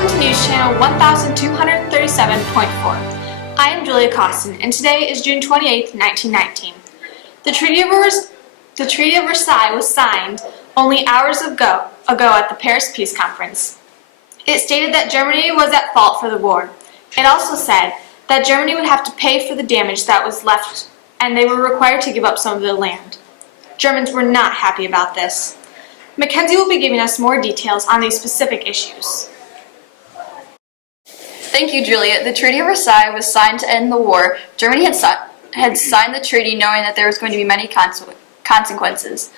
Welcome to News Channel 1237.4. I am Julia Costin, and today is June 28, 1919. The Treaty of Versailles was signed only hours ago at the Paris Peace Conference. It stated that Germany was at fault for the war. It also said that Germany would have to pay for the damage that was left, and they were required to give up some of their land. Germans were not happy about this. Mackenzie will be giving us more details on these specific issues. Thank you, Julia. The Treaty of Versailles was signed to end the war. Germany had signed the treaty knowing that there was going to be many consequences.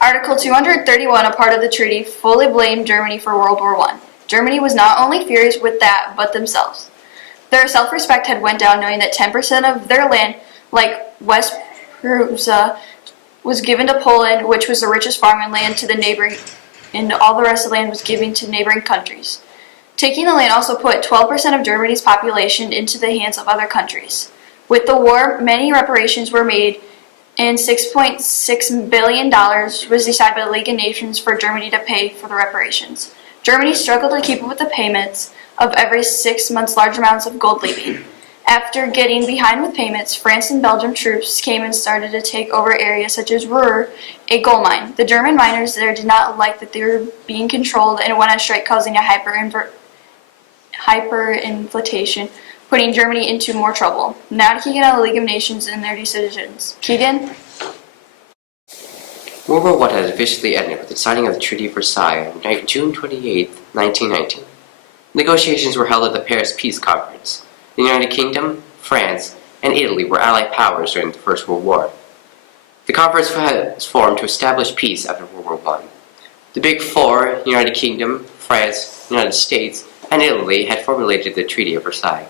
Article 231, a part of the treaty, fully blamed Germany for World War I. Germany was not only furious with that, but themselves. Their self-respect had went down knowing that 10% of their land, like West Prussia, was given to Poland, which was the richest farming land to the neighboring, and all the rest of the land was given to neighboring countries. Taking the land also put 12% of Germany's population into the hands of other countries. With the war, many reparations were made, and $6.6 billion was decided by the League of Nations for Germany to pay for the reparations. Germany struggled to keep up with the payments of every 6 months large amounts of gold leaving. After getting behind with payments, France and Belgium troops came and started to take over areas such as Ruhr, a gold mine. The German miners there did not like that they were being controlled and went on strike, causing a hyperinflation, putting Germany into more trouble. Now to Keegan on the League of Nations and their decisions. Keegan? World War I had officially ended with the signing of the Treaty of Versailles on June 28, 1919. Negotiations were held at the Paris Peace Conference. The United Kingdom, France, and Italy were Allied powers during the First World War. The conference was formed to establish peace after World War I. The Big Four, United Kingdom, France, United States, and Italy had formulated the Treaty of Versailles,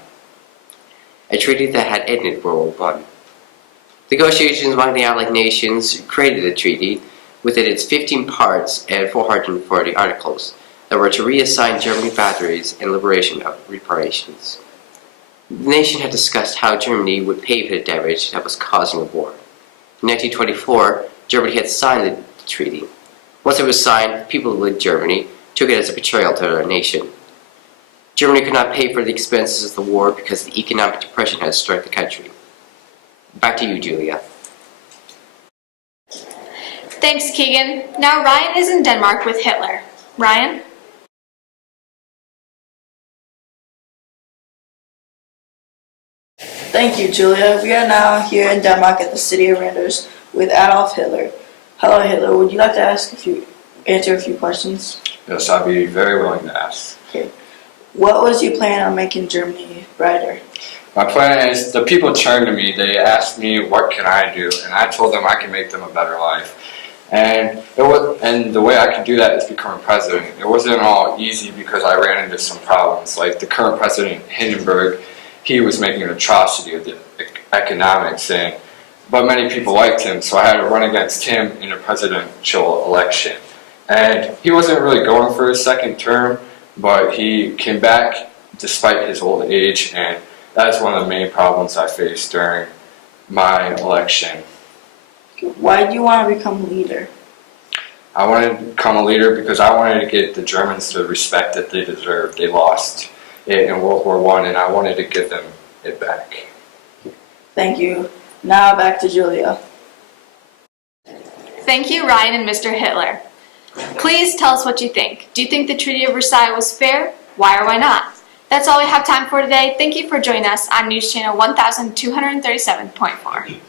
a treaty that had ended World War I. Negotiations among the Allied nations created the treaty within its 15 parts and 440 articles that were to reassign Germany boundaries and liberation of reparations. The nation had discussed how Germany would pay for the damage that was causing the war. In 1924, Germany had signed the treaty. Once it was signed, people in Germany took it as a betrayal to their nation. Germany could not pay for the expenses of the war because the economic depression had struck the country. Back to you, Julia. Thanks, Keegan. Now Ryan is in Denmark with Hitler. Ryan? Thank you, Julia. We are now here in Denmark at the city of Randers with Adolf Hitler. Hello, Hitler. Would you like to answer a few questions? Yes, I'd be very willing to ask. Okay. What was your plan on making Germany brighter? My plan is, the people turned to me, they asked me what can I do, and I told them I can make them a better life. And the way I could do that is becoming president. It wasn't all easy because I ran into some problems. Like the current president, Hindenburg, he was making an atrocity of the economics, but many people liked him, so I had to run against him in a presidential election. And he wasn't really going for his second term, but he came back despite his old age, and that is one of the main problems I faced during my election. Why do you want to become a leader? I wanted to become a leader because I wanted to get the Germans the respect that they deserved. They lost it in World War I, and I wanted to give them it back. Thank you. Now back to Julia. Thank you, Ryan and Mr. Hitler. Please tell us what you think. Do you think the Treaty of Versailles was fair? Why or why not? That's all we have time for today. Thank you for joining us on News Channel 1237.4.